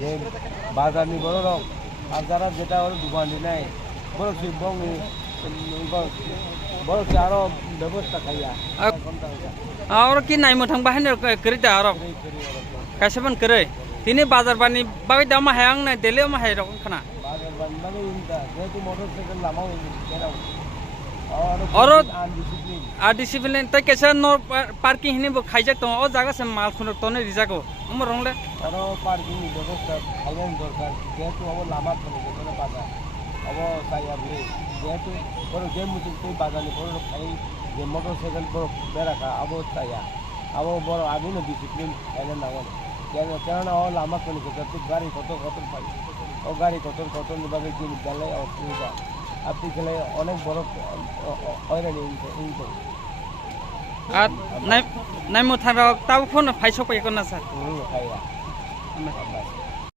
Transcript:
যে বাজারনি বড় রকম আর যারা যেটা ওর দোকানি নাই বড় শিবভঙ্গি বড় কি আরো ব্যবস্থা খাইয়া আর কি নাই মোথাং বাহানে করি দা আর কাইসাবান করে তিনি বাজার বানি বাকি দাম হায়াং নাই দেলে মা হাই রকম খানা বাজার বানি ইনটা যেহেতু মোটরসাইকেল লামাও কেন और আনডিসিপ্লিন डिसिप्लिन तै कैसे नो पार्किंग हिने बो खाइजाक तो ओ जागा से माल खुन तो ने रिजाको हमर रंगले আরো পার্কিং ব্যবস্থা খাইলেন দরকার যেহেতু আবার লামার চলে যেখানে বাজার আবার তাই আপনি যেহেতু বড় যে মুসিম তুই বাজারে বড় খাই যে মোটরসাইকেল বড় বেড়াকা আবার তাই আবার বড় আগুন ডিসিপ্লিন খাইলেন না বলে কেননা ও লামা চলে যেতে গাড়ি কত পাই ও গাড়ি কত ভাবে কিনে গেলে অসুবিধা আপনি খেলে অনেক বড় হয়রানি ইনকম আর নাই নাই মোথাং তাও ফোন ফাইসো পাই কোন না স্যার খাইয়া